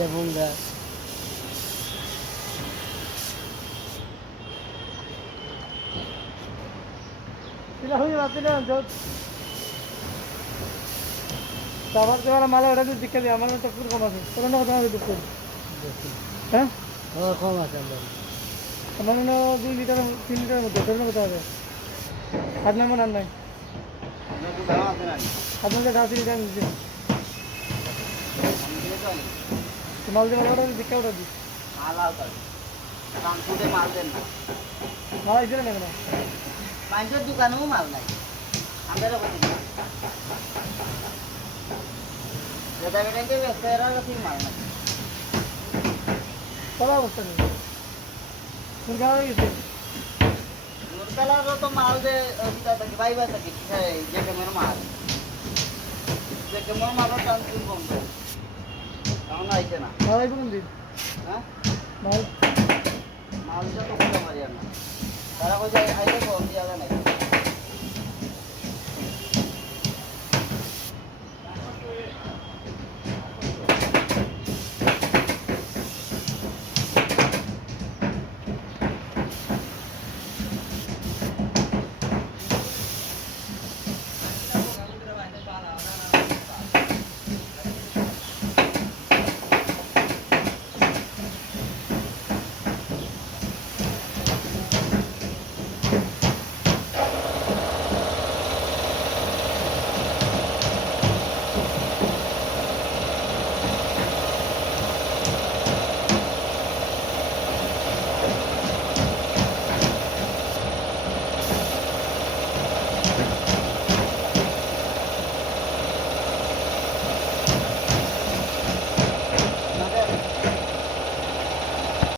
এটা ভুঙ্গা तिला होई रात्री ना जो सावर के वाला माला उड़ा भी दिक्कत है हमारे में तो पूरा कम है तो ना होता है बिल्कुल हैं ও কম আছে हमारे ना 2 लीटर 3 लीटर में तो ना बता दे हाथ में मन नहीं हाथ में 10 लीटर दे माल दे वाला दिक्कत उड़ा दी মাল আও তাই কাম করে মাল দেন না माला इधर नहीं ना মাইন্ডের দোকানেও মাল নাই আমাদের বলি যেটা বেটাকে ব্যস্ত এরা ঠিক মাল নাই पता होता नहीं मुर्गा है মুরগালারও তো মাল দে ওটা তো ভাইবা থাকে যেটা মের মাল যেটা মের মাল টান দিন বন্ধ তাও না আইছে না माला कौन दी হ্যাঁ माल মাল যা তো কথা মারিয়া না তারা কই যায় আইলে